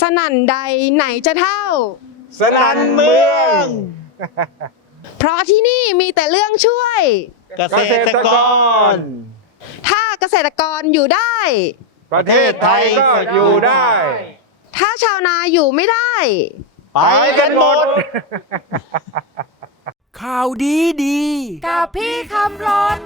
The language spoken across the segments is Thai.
สนั่นใดไหนจะเท่า สนันเมืองเพราะที่นี่มีแต่เรื่องช่วย เกษตรกร ถ้าเกษตรกรอยู่ได้ ประเทศไทยก็อยู่ได้ ถ้าชาวนาอยู่ไม่ได้ ไปกันหมด ข่าวดีดี กับพี่คำรน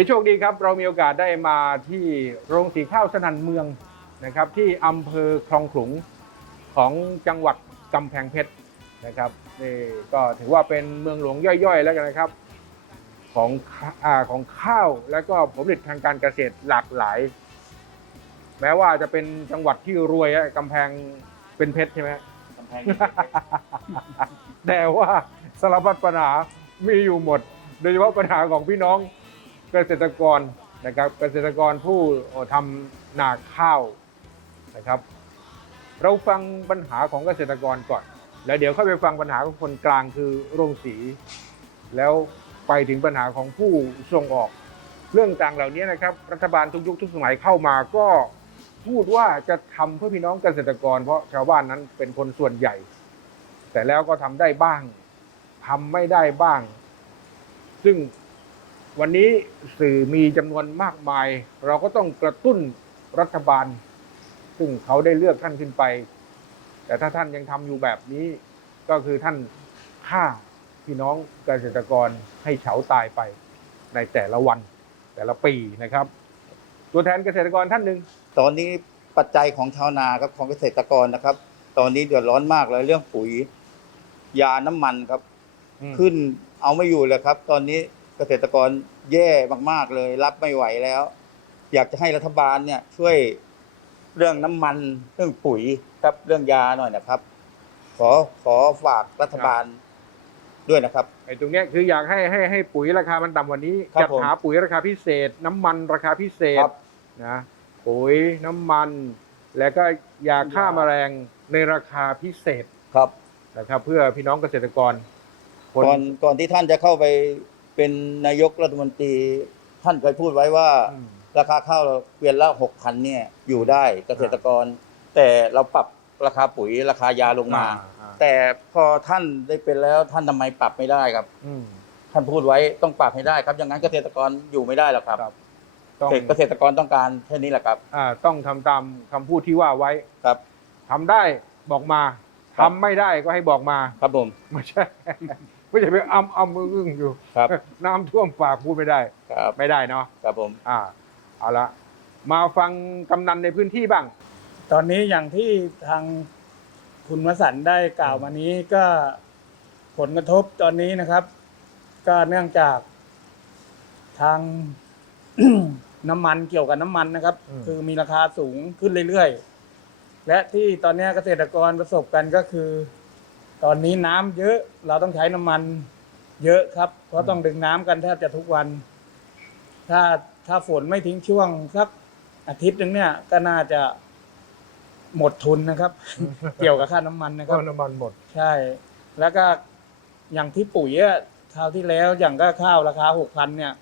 นนี้โชคดีครับ เรามีโอกาสได้มาที่โรงสีข้าวสนันเมืองนะครับ ที่อำเภอคลองขลุงของจังหวัดกำแพงเพชรนะครับนี่ก็ถือว่าเป็นเมืองหลวงย่อยๆ แล้วกันนะครับของข้าอาของข้าวและก็ผลผลิตทางการเกษตรหลากหลาย แม้ว่าจะเป็นจังหวัดที่รวยอะกำแพงเป็นเพชรใช่ไหมแต่ว่าสารพัดปัญหามีอยู่หมด โดยเฉพาะปัญหาของพี่น้อง เกษตรกรนะครับเกษตรกรผู้ทำนาข้าวนะครับ เราฟังปัญหาของเกษตรกรก่อน แล้วเดี๋ยวเข้าไปฟังปัญหาของคนกลางคือโรงสี แล้วไปถึงปัญหาของผู้ส่งออก เรื่องต่างเหล่านี้นะครับ รัฐบาลทุกยุคทุกสมัยเข้ามาก็พูดว่าจะทำเพื่อพี่น้องเกษตรกร เพราะชาวบ้านนั้นเป็นคนส่วนใหญ่ แต่แล้วก็ทำได้บ้างทำไม่ได้บ้าง ซึ่ง วันนี้สื่อมีจำนวนมากมาย เราก็ต้องกระตุ้นรัฐบาล ซึ่งเขาได้เลือกท่านขึ้นไป แต่ถ้าท่านยังทำอยู่แบบนี้ ก็คือท่านฆ่าพี่น้องเกษตรกรให้เฉาตายไปในแต่ละวันแต่ละปีนะครับ ตัวแทนเกษตรกรท่านหนึ่งตอนนี้ปัจจัยของชาวนาครับของเกษตรกรนะครับ ตอนนี้เดือดร้อนมากเลยเรื่องปุ๋ย ยาน้ำมันครับ ขึ้นเอาไม่อยู่เลยครับ ตอนนี้ เกษตรกรแย่มาก ๆ เลย รับไม่ไหวแล้ว อยากจะให้รัฐบาลเนี่ยช่วยเรื่องน้ำมันเรื่องปุ๋ยครับเรื่องยาหน่อยนะครับ ขอขอฝากรัฐบาลด้วยนะครับ ไอ้ตรงเนี้ยคืออยากให้ให้ให้ปุ๋ยราคามันต่ำกว่านี้ครับจัดหาปุ๋ยราคาพิเศษ น้ำมันราคาพิเศษครับนะปุ๋ยน้ำมัน แล้วก็ยาฆ่าแมลงในราคาพิเศษครับ นะครับ เพื่อพี่น้องเกษตรกร คนก่อนก่อนที่ท่านจะเข้าไป เป็นนายกรัฐมนตรีท่านเคยพูดไว้ว่าอืมราคาข้าวเราเกวียนละหกพันเนี่ยอยู่ได้เกษตรกร แต่เราปรับราคาปุ๋ยราคายาลงมา อ่า แต่พอท่านได้เป็นแล้วท่านทำไมปรับไม่ได้ครับ อืม ท่านพูดไว้ต้องปรับให้ได้ครับอย่างนั้นเกษตรกรอยู่ไม่ได้หรอกครับครับ ต้องเกษตรกรต้องการแค่นี้แหละครับอ่าต้องทำตามคำพูดที่ว่าไว้ครับ ทำได้บอกมาครัทำบ ไม่ได้ก็ให้บอกมา ครับผมไม่ใช่ ไม่ใช่ไปอ้ำอ้ำอึ้งๆอยู่ครับ น้ำท่วมปากพูดไม่ได้ ครับไม่ได้เนาะครับผม อ่าเอาละมาฟังกำนันในพื้นที่บ้าง ตอนนี้อย่างที่ทางคุณวสันต์ได้กล่าวมานี้ก็ผลกระทบตอนนี้นะครับ ก็เนื่องจากทาง น้ำมันเกี่ยวกับน้ำมันนะครับ อืม คือมีราคาสูงขึ้นเรื่อยๆ และที่ตอนนี้เกษตรกรประสบกันก็คือ ตอนนี้น้ำเยอะเราต้องใช้น้ำมันเยอะครับ เพราะต้องดึงน้ำกันแทบจะทุกวัน ถ้าถ้าฝนไม่ทิ้งช่วงสักอาทิตย์หนึงเนี่ย ก็น่าจะหมดทุนนะครับ เกี่ยวกับค่าน้ำมันนะคก็รับน้ำมันหมด ใช่ แล้วก็อย่างที่ปุ๋ยอะคราวที่แล้วอย่างก็ข้าวราคาหกพันเนี่ย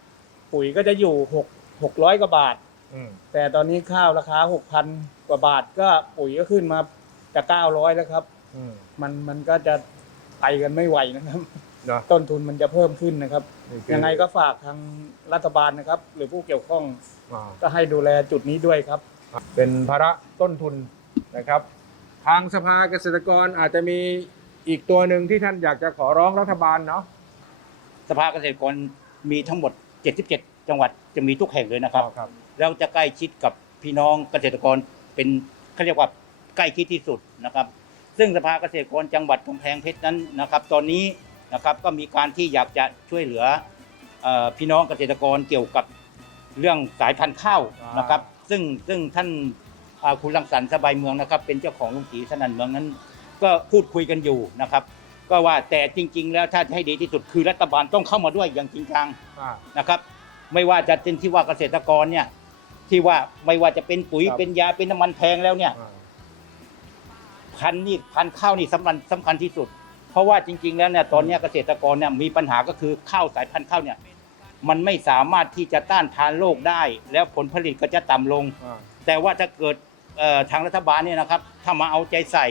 ปุ๋ยก็จะอยู่หกหกร้อยกว่าบาทอืมแต่ตอนนี้ข้าวราคาหกพันกว่าบาทก็ปุ๋ยก็ขึ้นมาจะเก้าร้อยแล้วครับอื มมันมันก็จะไปกันไม่ไหวนะครับ เนอะต้นทุนมันจะเพิ่มขึ้นนะครับ นี่คือยังไงก็ฝากทางรัฐบาลนะครับ หรือผู้เกี่ยวข้องอ่า ก็ให้ดูแลจุดนี้ด้วยครับ เป็นภาระต้นทุนนะครับ ทางสภาเกษตรกรอาจจะมีอีกตัวหนึ่งที่ท่านอยากจะขอร้องรัฐบาลเนาะ สภาเกษตรกรมีทั้งหมด 77 จังหวัดจะมีทุกแห่งเลยนะครับครับแล้วจะใกล้ชิดกับพี่น้องเกษตรกรเป็นเขาเรียกว่าใกล้ชิดที่สุดนะครับ ซึ่งสภาเกษตรกรจังหวัดกำแพงเพชรนั้นนะครับ ตอนนี้นะครับก็มีการที่อยากจะช่วยเหลือเอ่อพี่น้องเกษตรกรเกี่ยวกับเรื่องสายพันธุ์ข้าวนะครับ ซึ่งซึ่งท่านอ่าคุณรังสรรค์สบายเมืองนะครับ เป็นเจ้าของโรงสีสนั่นเมืองนั้น ก็พูดคุยกันอยู่นะครับ ก็ว่าแต่จริง ๆ แล้วถ้าจะให้ดีที่สุดคือรัฐบาลต้องเข้ามาด้วยอย่างจริงจังอ่านะครับ ไม่ว่าจะเป็นที่ว่าเกษตรกรเนี่ยที่ว่าไม่ว่าจะเป็นปุ๋ยครับเป็นยาเป็นน้ำมันแพงแล้วเนี่ยอ่า พันธุ์นี่พันธุ์ข้าวนี่สำคัญสำคัญที่สุด เพราะว่าจริง ๆ แล้วเนี่ยตอนเนี้ยเกษตรกรเนี่ยมีปัญหาก็คือข้าวสายพันธุ์ข้าวเนี่ยมันไม่สามารถที่จะต้านทานโรคได้ แล้วผลผลิตก็จะต่ำลง อ่า แต่ว่าถ้าเกิดเอ่อทางรัฐบาลเนี่ยนะครับถ้ามาเอาใจใส่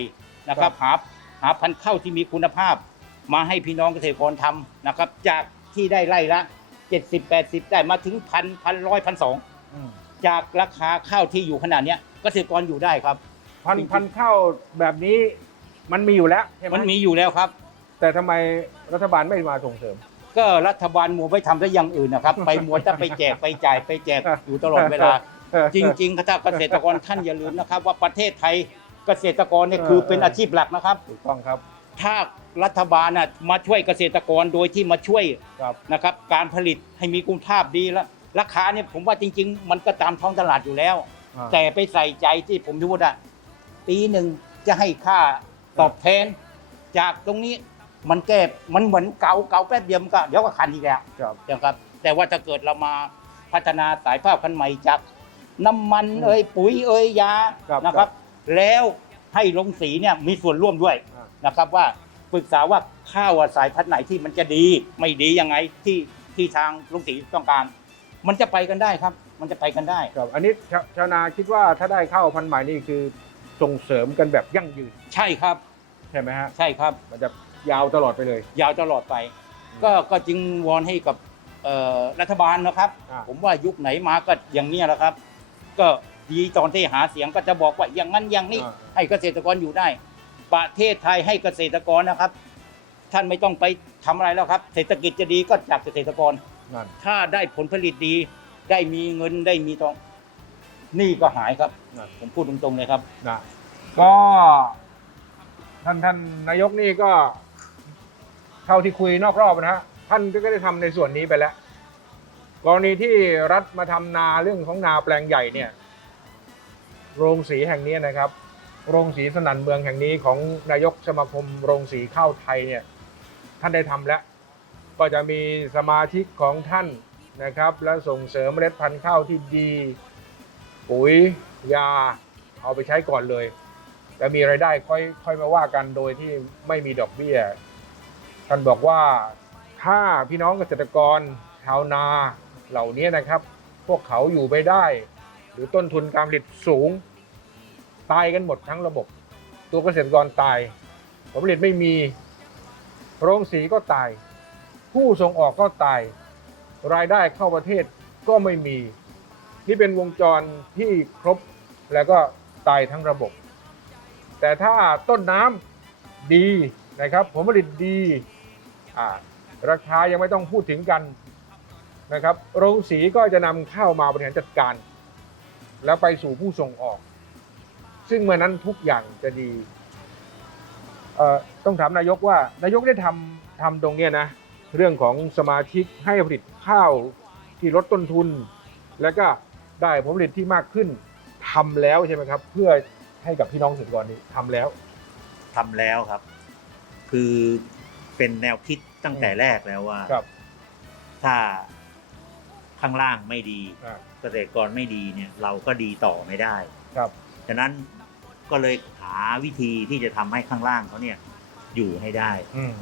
นะครับหาหาพันธุ์ข้าวที่มีคุณภาพ มาให้พี่น้องเกษตรกรทำนะครับ จากที่ได้ไร่ละ 70 80 ได้มาถึงพันพันร้อยพันสอง อืม จากราคาข้าวที่อยู่ขนาดเนี้ยเกษตรกรอยู่ได้ครับ พันพันข้าวแบบนี้มันมีอยู่แล้วใช่ไหมมันมีอยู่แล้วครับ แต่ทำไมรัฐบาลไม่มาส่งเสริม ก็รัฐบาลมัวไปทำได้อย่างอื่นนะครับ ไปมัวจะไปแจกไปจ่ายไปแจกอยู่ตลอดเวลา จริงๆถ้าเกษตรกรท่านอย่าลืมนะครับ ว่าประเทศไทยเกษตรกรเนี่ยคือเป็นอาชีพหลักนะครับ ถูกต้องครับ ถ้ารัฐบาลน่ะมาช่วยเกษตรกรโดยที่มาช่วยครับ นะครับ การผลิตให้มีคุณภาพดีแล้ว ราคาเนี่ยผมว่าจริง ๆ มันก็ตามท้องตลาดอยู่แล้วอ่าแต่ไปใส่ใจที่ผมพูดอะ ปีหนึ่งจะให้ค่าตอบแทน จากตรงนี้มันแก้มันเหมือนเก่าเก่าแป๊บเดียวมันก็เดี๋ยวก็คันอีกแล้วครับนะครับ แต่ว่าถ้าเกิดเรามาพัฒนาสายภาพคันใหม่จากน้ำมันอืมเอ่ยปุ๋ยเอ่ยยาครับนะคครัรับบแล้วให้ลงสีเนี่ยมีส่วนร่วมด้วยอ่านะครับว่าปรึกษาว่าข้าวอะสายพันธุ์ไหนที่มันจะดี ไม่ดียังไงที่ที่ทางลงสีต้องการ มันจะไปกันได้ครับ มันจะไปกันได้ ครับอันนี้ชาชาวนาคิดว่าถ้าได้ข้าวพันธุ์ใหม่นี่คือ ส่งเสริมกันแบบยั่งยืนใช่ครับ ใช่ไหมฮะใช่ครับ มันจะยาวตลอดไปเลย ยาวตลอดไป ก็ก็จึงวอนให้กับเอ่อรัฐบาลนะครับ อ่า ผมว่ายุคไหนมาก็อย่างเนี้ยแหละครับ ก็ดีตอนที่หาเสียงก็จะบอกว่าอย่างนั้นอย่างนี้ อ่า ให้เกษตรกรอยู่ได้ ประเทศไทยให้เกษตรกรนะครับ ท่านไม่ต้องไปทำอะไรแล้วครับ เศรษฐกิจจะดีก็จากเกษตรกร นั่น ถ้าได้ผลผลิตดี ได้มีเงินได้มีทอง หนี่ก็หายครับนั่นผมพูดตรงๆเลยครับ นะก็ท่านท่านนายกนี่ก็ เท่าที่คุยนอกรอบนะฮะท่านก็ได้ทำในส่วนนี้ไปแล้ว กรณีที่รัฐมาทำนาเรื่องของนาแปลงใหญ่เนี่ย โรงสีแห่งนี้นะครับ โรงสีสนั่นเมืองแห่งนี้ของนายกสมาคมโรงสีข้าวไทยเนี่ย ท่านได้ทำแล้ว ก็จะมีสมาชิกของท่านนะครับ และส่งเสริมเมล็ดพันธุ์ข้าวที่ดี ปุ๋ยยาเอาไปใช้ก่อนเลยแล้วมีไรายได้ค่อยค่อยมาว่ากันโดยที่ไม่มีดอกเบี้ย ท่านบอกว่าถ้าพี่น้องเกษตรกรชาวนาเหล่านี้นะครับ พวกเขาอยู่ไม่ได้ หรือต้นทุนการผลิตสูง ตายกันหมดทั้งระบบ ตัวเกษตรกรตาย ผลผลิตไม่มี โรงสีก็ตาย ผู้ส่งออกก็ตาย รายได้เข้าประเทศก็ไม่มี นี่เป็นวงจรที่ครบแล้วก็ตายทั้งระบบ แต่ถ้าต้นน้ำดีนะครับผลผลิตดีราคายังไม่ต้องพูดถึงกันนะครับโรงสีก็จะนำเข้ามาบริหารจัดการ แล้วไปสู่ผู้ส่งออก ซึ่งเมื่อนั้นทุกอย่างจะดีต้องถามนายกว่านายกได้ทำทำตรงเนี้ยนะเรื่องของสมาชิกให้ผลิตข้าวที่ลดต้นทุน แล้วก็ ได้ผลผลิตที่มากขึ้นทำแล้วใช่ไหมครับ เพื่อให้กับพี่น้องเกษตรกรนี้ทำแล้วทำแล้วครับ คือเป็นแนวคิดตั้งแต่แรกแล้วว่าครับ ถ้าข้างล่างไม่ดีอ่าเกษตรกรไม่ดีเนี่ย เราก็ดีต่อไม่ได้ ครับฉะนั้นก็เลยหาวิธีที่จะทำให้ข้างล่างเขาเนี่ย อยู่ให้ได้อืม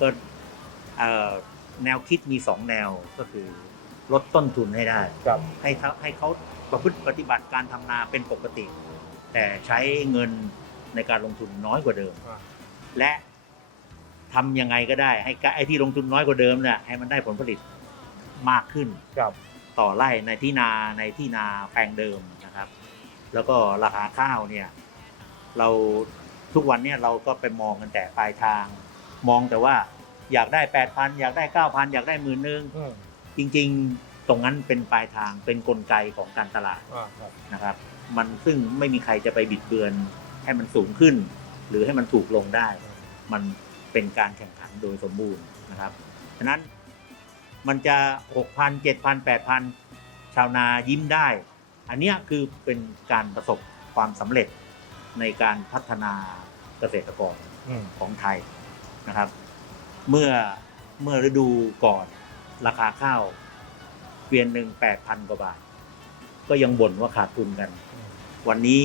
ก็เอ่อแนวคิดมีสองแนวก็คือ ลดต้นทุนให้ได้ ครับ ให้เขาให้เขาประพฤติปฏิบัติการทำนาเป็นปกติ แต่ใช้เงินในการลงทุนน้อยกว่าเดิม อ่า และทำยังไงก็ได้ ให้ไอ้ที่ลงทุนน้อยกว่าเดิมเนี่ยให้มันได้ผลผลิตมากขึ้น ครับ ต่อไร่ในที่นาในที่นาแปลงเดิมนะครับ แล้วก็ราคาข้าวเนี่ยเราทุกวันเนี่ยเราก็ไปมองกันแต่ปลายทาง มองแต่ว่าอยากได้แปดพันอยากได้เก้าพันอยากได้หมื่นนึงอืม จริงๆ ตรงนั้นเป็นปลายทางเป็นนกลไกของการตลาดอ่าครับนะครับ มันซึ่งไม่มีใครจะไปบิดเบือนให้มันสูงขึ้น หรือให้มันถูกลงได้ มันเป็นการแข่งขันโดยสมบูรณ์นะครับฉะนั้นมันจะหกพันเจ็ดพันแปดพันชาวนายิ้มได้ อันเนี้ยคือเป็นการประสบความสำเร็จในการพัฒนาเกษตรกร อืมของไทยนะครับ เมื่อเมื่อฤดูก่อน ราคาข้าวเกวียนหนึ่งแปดพันกว่าบาท ก็ยังบ่นว่าขาดทุนกัน วันนี้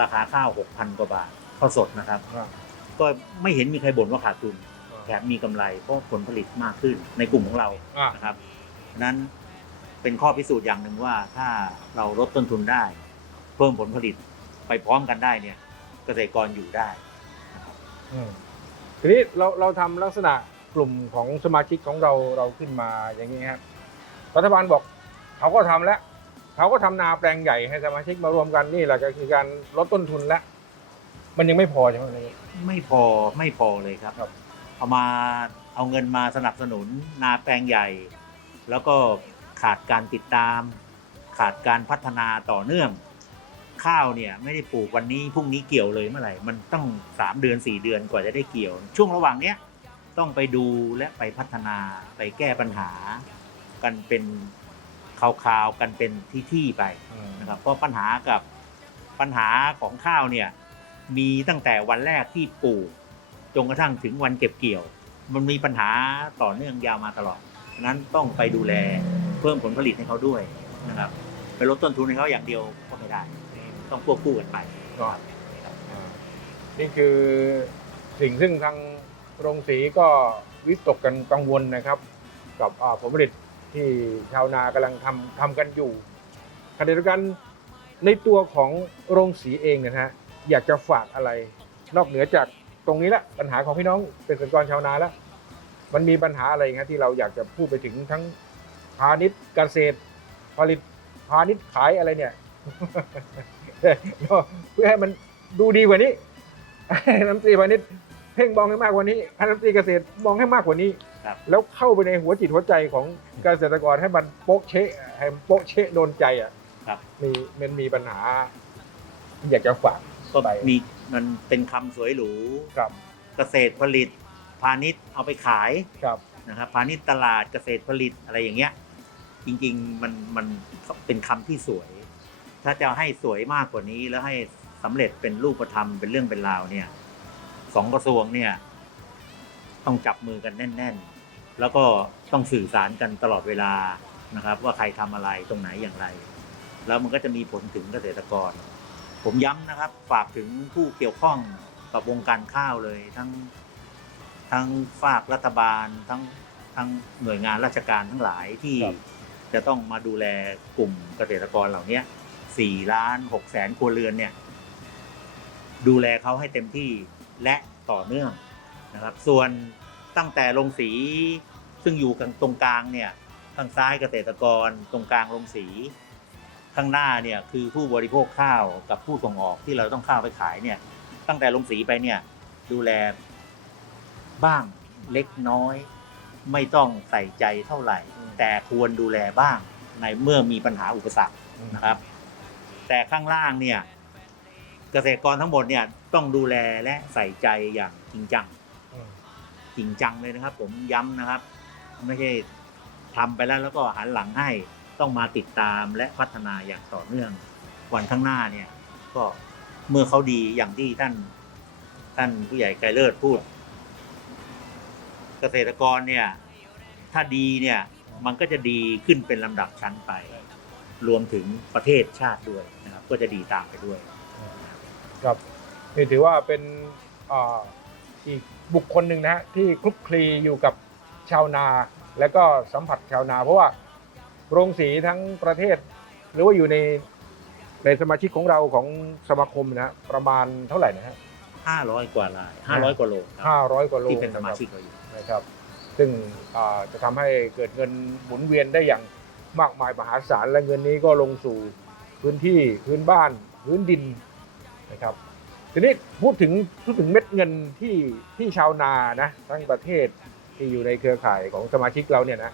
ราคาข้าวหกพันกว่าบาทข้าวสดนะครับอ่าก็ไม่เห็นมีใครบ่นว่าขาดทุนแถมมีกำไรเพราะผลผลิตมากขึ้นในกลุ่มของเราอ่านะครับฉะนั้นเป็นข้อพิสูจน์อย่างหนึ่งว่าถ้าเราลดต้นทุนได้ เพิ่มผลผลิตไปพร้อมกันได้เนี่ย เกษตรกรอยู่ได้อืมทีนี้เราเราทำลักษณะ กลุ่มของสมาชิกของเราเราขึ้นมาอย่างนี้ครับรัฐบาลบอกเขาก็ทำแล้วเขาก็ทำนาแปลงใหญ่ให้สมาชิกมารวมกันนี่แหละก็คือการลดต้นทุนแล้วมันยังไม่พอใช่ไหมในนี้ไม่พอไม่พอเลยครับครับเอามาเอาเงินมาสนับสนุนนาแปลงใหญ่ แล้วก็ขาดการติดตาม ขาดการพัฒนาต่อเนื่อง ข้าวเนี่ยไม่ได้ปลูกวันนี้พรุ่งนี้เกี่ยวเลยเมื่อไหร่มันต้องสามเดือนสี่เดือนกว่าจะได้เกี่ยว ช่วงระหว่างเนี้ย ต้องไปดูและไปพัฒนาไปแก้ปัญหา กันเป็นคราวๆกันเป็นที่ๆไปนะครับเพราะปัญหากับปัญหาของข้าวเนี่ยมีตั้งแต่วันแรกที่ปลูกจนกระทั่งถึงวันเก็บเกี่ยว มันมีปัญหาต่อเนื่องยาวมาตลอดฉะนั้นต้องไปดูแลเพิ่มผลผลิตให้เขาด้วยนะครับไปลดต้นทุนให้เขาอย่างเดียวก็ไม่ได้ ต้องควบคู่กันไปก็อ่านี่คือสิ่งซึ่งทาง โรงสีก็วิตกกันกังวลนะครับ กับผลผลิตที่ชาวนากำลังทำทำกันอยู่ขณะเดียวกันในตัวของโรงสีเองเนะฮะอยากจะฝากอะไร นอกเหนือจากตรงนี้ละปัญหาของพี่น้องเกษตรกรชาวนาแล้วมันมีปัญหาอะไรครับที่เราอยากจะพูดไปถึงทั้งพาณิชย์เกษตร ผลิตพาณิชย์ขายอะไรเนี่ยเพื่อให้มันดูดีกว่านี้น้ำตรีพาณิชย์ พ่งมองให้มากกว่านี้ให้น้ำตรีเกษตรมองให้มากกว่านี้ ครับ แล้วเข้าไปในหัวจิตหัวใจของเกษตรกรให้มันโป๊ะเชะให้มันโป๊ะเชะโดนใจอะครับ มีมันมีปัญหา อยากจะฝาก ก็ไป มีมันเป็นคำสวยหรูกับเกษตรผลิต พาณิชย์เอาไปขายกับ นะครับพาณิชย์ตลาดเกษตรผลิตอะไรอย่างเงี้ย จริงๆมันมันเป็นคำที่สวย ถ้าจะให้สวยมากกว่านี้แล้วให้สำเร็จเป็นรูปธรรมเป็นเรื่องเป็นราวเนี่ย สองกระทรวงเนี่ยต้องจับมือกันแน่น ๆ แล้วก็ต้องสื่อสารกันตลอดเวลานะครับ ว่าใครทำอะไรตรงไหนอย่างไร แล้วมันก็จะมีผลถึงเกษตรกร ผมย้ำนะครับฝากถึงผู้เกี่ยวข้องกับวงการข้าวเลยทั้งทั้งฝากรัฐบาลทั้งทั้งหน่วยงานราชการทั้งหลายที่ครับจะต้องมาดูแลกลุ่มเกษตรกรเหล่านี้สี่ล้านหกแสนครัวเรือนเนี่ย ดูแลเขาให้เต็มที่ และต่อเนื่องนะครับ ส่วนตั้งแต่ลงสีซึ่งอยู่กลางตรงกลางเนี่ยข้างซ้ายเกษตรกรตรงกลางลงสีข้างหน้าเนี่ยคือผู้บริโภคข้าวกับผู้ส่งออกที่เราต้องข้าวไปขายเนี่ย ตั้งแต่ลงสีไปเนี่ยดูแลบ้างเล็กน้อย ไม่ต้องใส่ใจเท่าไหร่ แต่ควรดูแลบ้างในเมื่อมีปัญหาอุปสรรคนะครับ แต่ข้างล่างเนี่ย เกษตรกรทั้งหมดเนี่ย ต้องดูแลและใส่ใจอย่างจริงจังอืมจริงจังเลยนะครับ ผมย้ำนะครับ ไม่ใช่ทำไปแล้วแล้วก็หันหลังให้ต้องมาติดตามและพัฒนาอย่างต่อเนื่องวันข้างหน้าเนี่ย ก็เมื่อเขาดีอย่างที่ท่าน ท่านผู้ใหญ่ไกรเลิศพูด เกษตรกรเนี่ย ถ้าดีเนี่ย มันก็จะดีขึ้นเป็นลำดับชั้นไป รวมถึงประเทศชาติด้วยนะครับ ก็จะดีตามไปด้วย ครับ นี่ถือว่าเป็นอาอีกบุคคลหนึ่งนะฮะที่คลุกคลีอยู่กับชาวนา และก็สัมผัสชาวนา เพราะว่าโรงสีทั้งประเทศ หรือว่าอยู่ในในสมาชิกของเราของสมาคมนะฮะประมาณเท่าไหร่นะฮะ500กว่าลาย500กว่าโลครับห้าร้อยกว่าโลที่เป็นสมาะครับชิกเราอยู่นะครับ ซึ่งอ่าจะทำให้เกิดเงินหมุนเวียนได้อย่างมากมายมหาศาลและเงินนี้ก็ลงสู่พื้นที่พื้นบ้านพื้นดินนะครับ ทีนี้พูดถึงพูดถึงเม็ดเงินที่ที่ชาวนานะทั้งประเทศที่อยู่ในเครือข่ายของสมาชิกเราเนี่ยนะ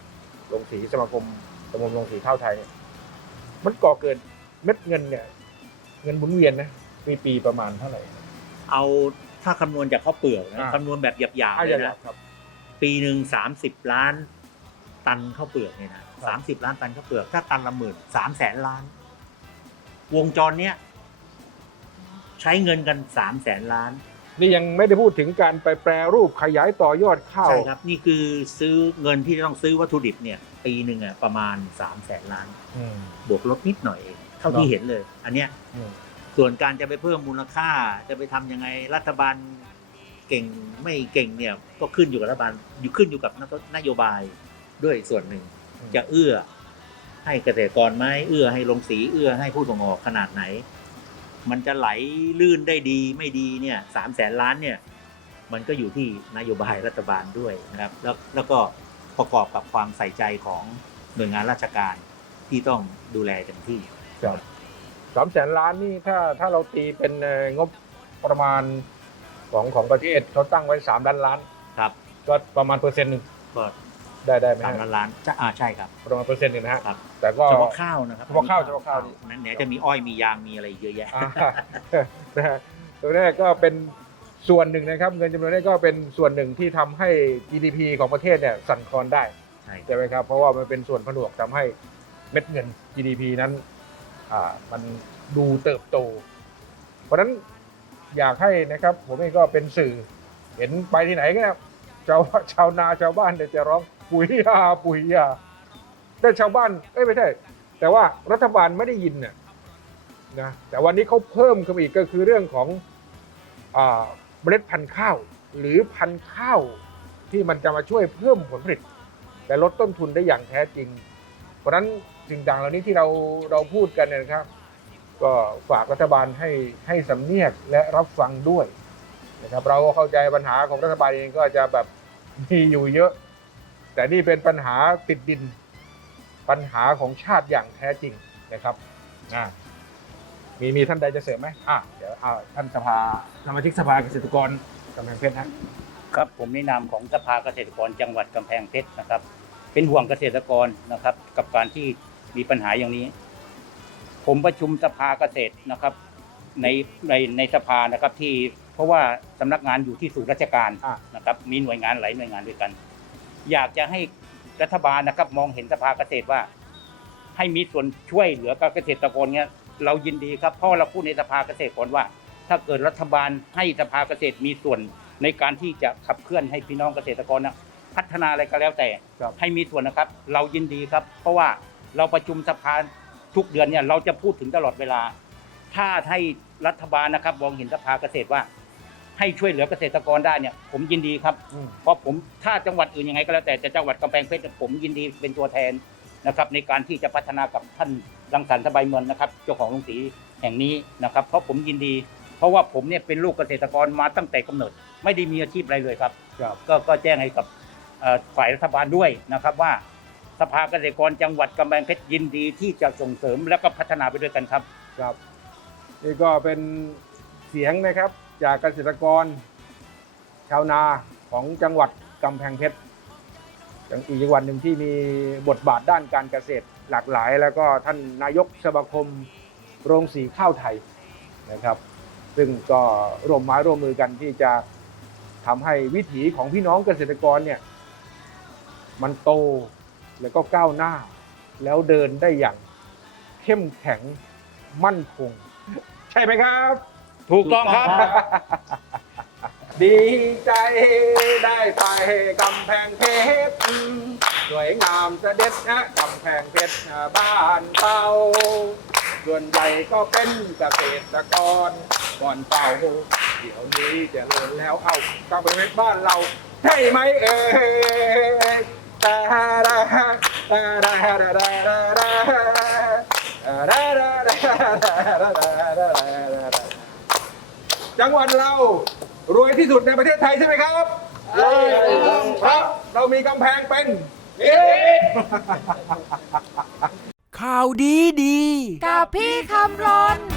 ลงสีสมาคมสมาคมลงสีข้าวไทยเนี่ยมันก่อเกิดเม็ดเงินเนี่ย เงินหมุนเวียนนะปีปีประมาณเท่าไหร่ เอาถ้าคำนวณจากข้าวเปลือกนะอ่า คำนวณแบบหยาบๆอะเลอยย่างนะครับ ปีหนึ่งสามสิบล้านตันข้าวเปลือกเนี่ยนะสามสิบล้านตันข้าวเปลือกถ้าตันละหมื่นสามแสนล้าน วงจรเนี้ย ใช้เงินกัน3ามแสนล้าน นี่ยังไม่ได้พูดถึงการไปแปรรูปขยายต่อยอดข้าวใช่ครับ นี่คือซื้อเงินที่ต้องซื้อวัตถุดิบเนี่ยปีหนึ่งอะประมาณ3ามแสนล้าน อืม บวกลบนิดหน่อยเองเท่าที่เห็นเลย อันเนี้ยอืม ส่วนการจะไปเพิ่มมูลค่าจะไปทำยังไงรัฐบาลเก่งไม่เก่งเนี่ยก็ขึ้นอยู่กับรัฐบาลอยู่ขึ้นอยู่กับนโยบายด้วยส่วนหนึ่ง จะเอื้อให้เกษตรกรไหมเอื้อให้ลงสีเอื้อให้ผู้ส่งออกขนาดไหน มันจะไหลลื่นได้ดีไม่ดีเนี่ยสามแสนล้านเนี่ยมันก็อยู่ที่นโยบายรัฐบาลด้วยนะครับแล้วแล้วก็ประกอบกับความใส่ใจของหน่วยงานราชการที่ต้องดูแลเต็มที่ครับสามแสนล้านนี่ถ้าถ้าเราตีเป็นเอ่องบประมาณของของประเทศเขาตั้งไว้สามล้านล้านครับ ก็ประมาณเปอร์เซ็นต์หนึ่งก็ ได้ได้ไหมสามฮะล้านล้านจะอ่าใช่ครับประมาณเปอร์เซ็นต์หนึ่งนะฮะครับ แต่ก็ เฉพาะข้าวนะครับเฉพาะข้าวเฉพาะข้าวนั้นเดี๋ยวจะมีอ้อยมียางมีอะไรเยอะแยะ อ่านะฮะตัวนี้ก็เป็นส่วนหนึ่งนะครับ เงินจำนวนนี้ก็เป็นส่วนหนึ่งที่ทำให้ GDP ของประเทศเนี่ยสั่นคลอนได้ใช่ใช่ไหมครับ เพราะว่ามันเป็นส่วนผนวกทำให้เม็ดเงิน GDP นั้นอ่ามันดูเติบโต เพราะฉะนั้นอยากให้นะครับ ผมเองก็เป็นสื่อ เห็นไปที่ไหนก็เนี่ยชาวชาวนาชาวบ้านเนี่ยจะร้อง ปุ๋ยยาปุ๋ยยาแต่ชาวบ้านเอ้ยไม่ใช่ แต่ว่ารัฐบาลไม่ได้ยินน่ะนะแต่วันนี้เขาเพิ่มขึ้นอีกก็คือเรื่องของอเมล็ดพันธุ์ข้าว หรือพันธุ์ข้าวที่มันจะมาช่วยเพิ่มผลผลิต และลดต้นทุนได้อย่างแท้จริง เพราะฉะนั้นสิ่งต่างเหล่านี้ที่เราเราพูดกันเนี่ยนะครับ ก็ฝากรัฐบาลให้ให้สำเนียกและรับฟังด้วยนะครับเราเข้าใจปัญหาของรัฐบาลเองก็จะแบบมีอยู่เยอะ แต่นี่เป็นปัญหาติดดินปัญหาของชาติอย่างแท้จริงนะครับอ่ามีมีท่านใดจะเสริมไหมอะเดี๋ยวอ่าท่านสภาสมาชิกสภาเกษตรกรกำแพงเพชรฮะครับผมในนามของสภาเกษตรกรจังหวัดกำแพงเพชรนะครับ เป็นห่วงเกษตรกรนะครับ กับการที่มีปัญหาอย่างนี้ ผมประชุมสภาเกษตรนะครับ ในในในสภานะครับที่เพราะว่าสำนักงานอยู่ที่ศูนย์ราชการอะนะครับ มีหน่วยงานหลายหน่วยงานด้วยกัน อยากจะให้รัฐบาลนะครับ มองเห็นสภาเกษตรว่า ให้มีส่วนช่วยเหลือกับเกษตรกรเนี้ยเรายินดีครับเพราะเราพูดในสภาเกษตรกรว่า ถ้าเกิดรัฐบาลให้สภาเกษตรมีส่วนในการที่จะขับเคลื่อนให้พี่น้องเกษตรกรนะพัฒนาอะไรก็แล้วแต่ครับให้มีส่วนนะครับ เรายินดีครับ เพราะว่าเราประชุมสภาทุกเดือนเนี่ยเราจะพูดถึงตลอดเวลา ถ้าให้รัฐบาลนะครับมองเห็นสภาเกษตรว่า ให้ช่วยเหลือเกษตรกรได้เนี่ยผมยินดีครับ อืม เพราะผมถ้าจังหวัดอื่นยังไงก็แล้วแต่แต่จังหวัดกำแพงเพชรเนี่ยผมยินดีเป็นตัวแทนนะครับในการที่จะพัฒนากับท่านรังสรรค์สบายเมืองนะครับเจ้าของโรงสีแห่งนี้นะครับ เพราะผมยินดี เพราะว่าผมเนี่ยเป็นลูกเกษตรกรมาตั้งแต่กำเนิด ไม่ได้มีอาชีพอะไรเลยครับ ครับ ก็ก็แจ้งให้กับเอ่อฝ่ายรัฐบาลด้วยนะครับว่า สภาเกษตรกรจังหวัดกำแพงเพชรยินดีที่จะส่งเสริมและก็พัฒนาไปด้วยกันครับ ครับนี่ก็เป็นเสียงนะครับ จากเกษตรกร ชาวนาของจังหวัดกำแพงเพชรยังอีกจังหวัดหนึ่งที่มีบทบาทด้านการเกษตรหลากหลาย แล้วก็ท่านนายกสมาคมโรงสีข้าวไทยนะครับ ซึ่งก็ร่วมไม้ร่วมมือกันที่จะทำให้วิถีของพี่น้องเกษตรกรเนี่ยมันโตแล้วก็ก้าวหน้า แล้วเดินได้อย่างเข้มแข็งมั่นคง ใช่ไหมครับ ถูกต้องครับ ดีใจได้ไปกำแพงเพชรสวยงามเสด็จนะกำแพงเพชรบ้านเตาส่วนใหญ่ก็เป็นเกษตรกรบ่อนเตาเดี๋ยวนี้จะเลินแล้วเอากำแพงเพชรบ้านเราใช่ไหมเออยแต่ละแต่ละแต่ละแต่ละแต่ละแต่ละ จังหวัดเรารวยที่สุดในประเทศไทยใช่ไหมครับใช่ครับ เรามีกำแพงเป็นข่าวดีดี กับพี่คำรน